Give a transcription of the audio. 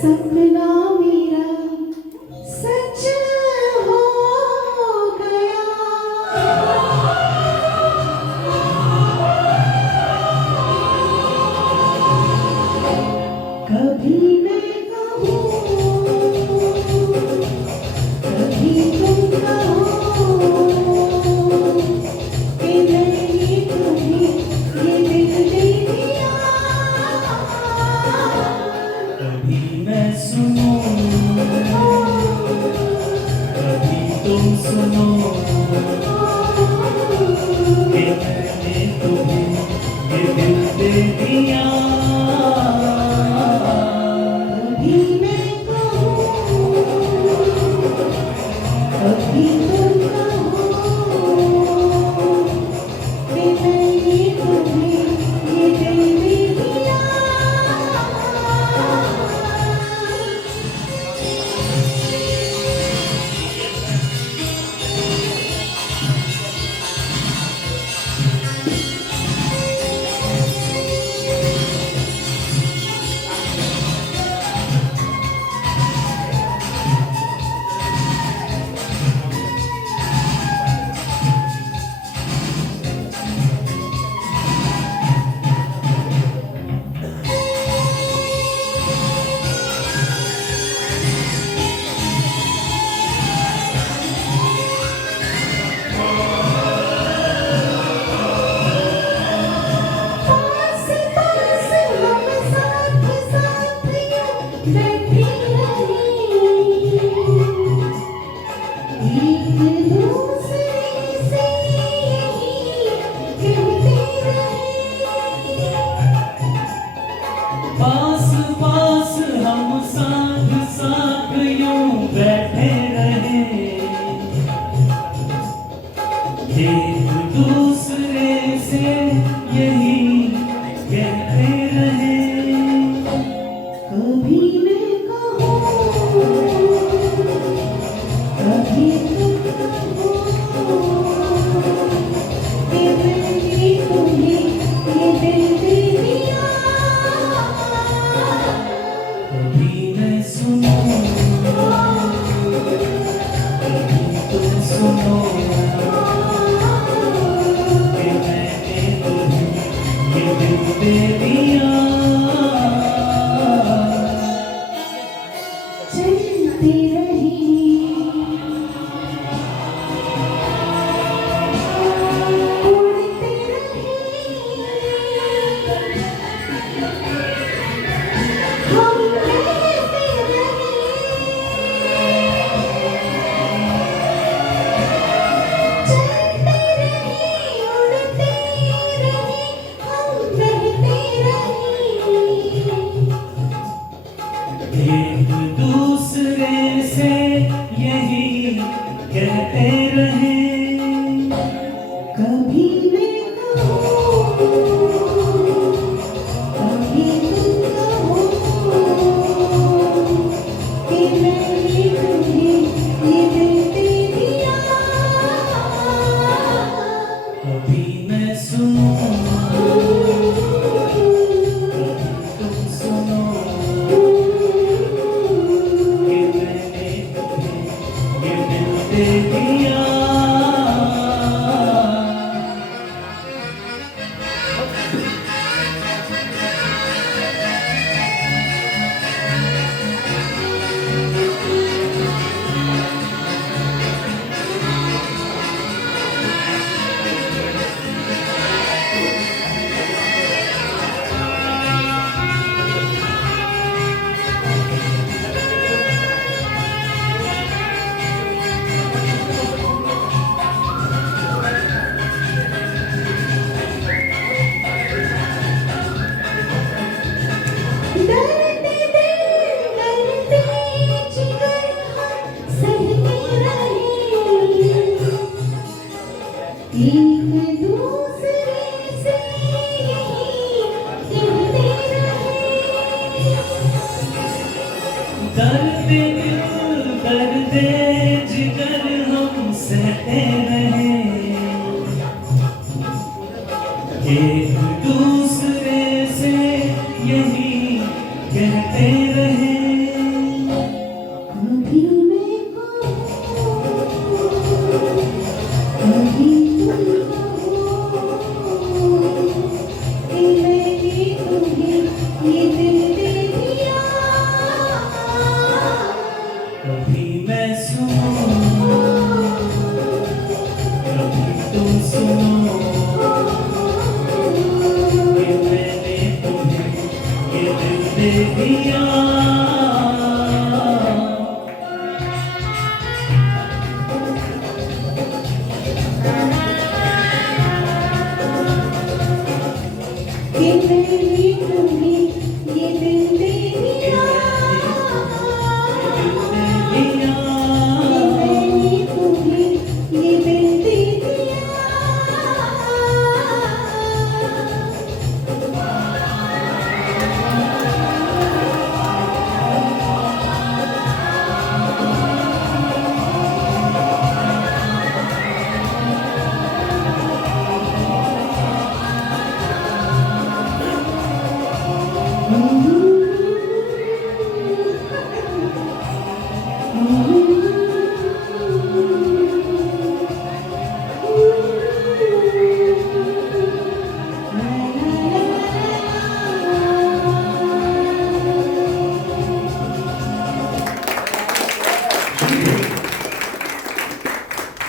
सपना मेरा सच हो गया। कभी मैं कहूँ, कभी तुम कहो कि मैंने तुम्हें ये दिल दे दिया। कभी मैं सुनूं, कभी तुम सुनो कि मैंने तुम्हें ये दिल दे दिया। कभी मैं कहूँ, कभी तुम कहो कि मैंने तुम्हें ये दिल दे दिया। पास पास हम साथ साथ यूं बैठे रहे, एक दूसरे से यही कहते रहे। पास पास हम साथ साथ यूं बैठे रहे, एक दूसरे से यही कहते रहे। कभी मैं कहूँ, कभी तुम कहो कि मैंने तुम्हें ये दिल दे दिया। कभी मैं सुनूं, कभी तुम सुनो कि मैंने तुम्हें ये दिल दे दिया। चलते रहे, उड़ते रहे, हम रहते रहे। चलते रहे, उड़ते रहे, हम रहते रहे। एक दूसरे से यही कहते रहे। कभी मैं कहूँ, कभी तुम कहो कि मैंने तुम्हें ये दिल दे दिया। कभी मैं सुनूं, कभी तुम सुनो कि मैंने तुम्हें ये दिल दे दिया। डरते दिल, डरते जिगर हम सहते रहे, एक दूसरे से यही कहते रहे। दर्द दिल, दर्द जिगर हम सहते रहे, एक दूसरे से यही कहते रहे। ये दिल दे दिया